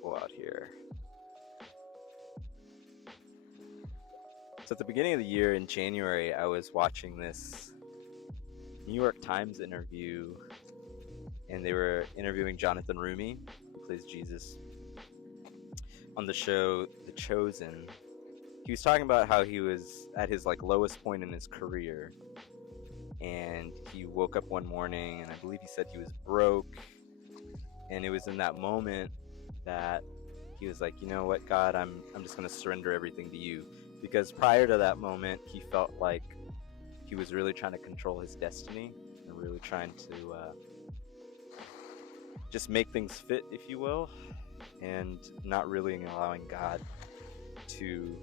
beautiful out here. So at the beginning of the year in January, I was watching this New York Times interview, and they were interviewing Jonathan Roumie, who plays Jesus, on the show The Chosen. He was talking about how he was at his lowest point in his career, and he woke up one morning, and I believe he said he was broke, and it was in that moment that he was like, you know what, God, I'm just going to surrender everything to you. Because prior to that moment, he felt like he was really trying to control his destiny and really trying to just make things fit, if you will, and not really allowing God to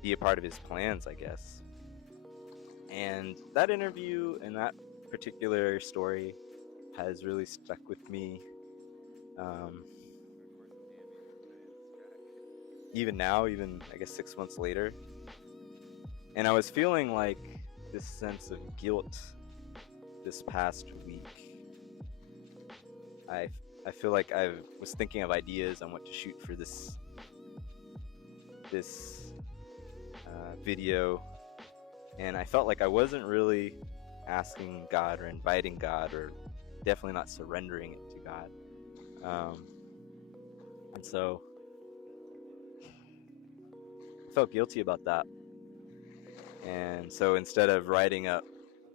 be a part of his plans, I guess. And that interview and that particular story has really stuck with me. Even now, even I guess 6 months later. And I was feeling like this sense of guilt this past week. I feel like I was thinking of ideas on what to shoot for this video, and I felt like I wasn't really asking God or inviting God, or definitely not surrendering it to God. And so I felt guilty about that. And so instead of writing up,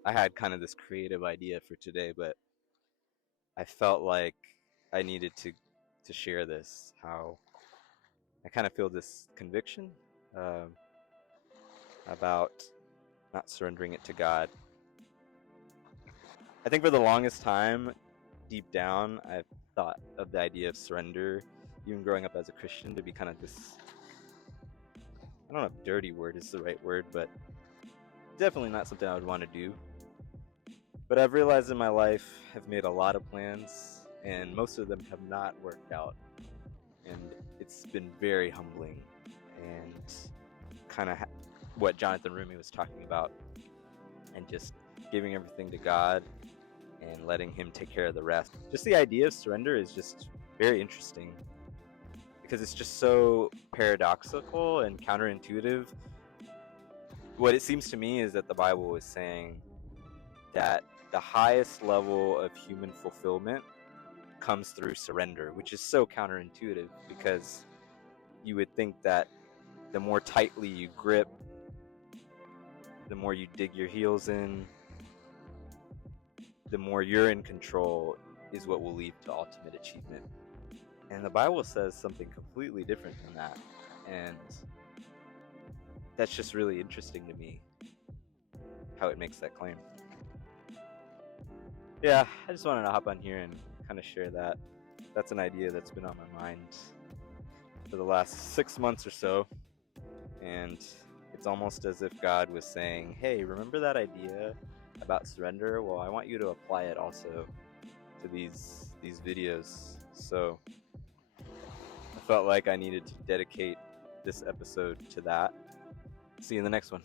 I had kind of this creative idea for today, but I felt like I needed to share this, how I kind of feel this conviction about not surrendering it to God. I think for the longest time, deep down, I've thought of the idea of surrender, even growing up as a Christian, to be kind of this, I don't know if dirty word is the right word, but definitely not something I would want to do. But I've realized in my life, I've made a lot of plans, and most of them have not worked out. And it's been very humbling, and kind of what Jonathan Roumie was talking about, and just giving everything to God and letting him take care of the rest. Just the idea of surrender is just very interesting, because it's just so paradoxical and counterintuitive. What it seems to me is that the Bible is saying that the highest level of human fulfillment comes through surrender, which is so counterintuitive, because you would think that the more tightly you grip, the more you dig your heels in, the more you're in control, is what will lead to ultimate achievement. And the Bible says something completely different than that. And that's just really interesting to me, how it makes that claim. Yeah, I just wanted to hop on here and kind of share that. That's an idea that's been on my mind for the last 6 months or so. And it's almost as if God was saying, hey, remember that idea about surrender? Well, I want you to apply it also to these videos. So I felt like I needed to dedicate this episode to that. See you in the next one.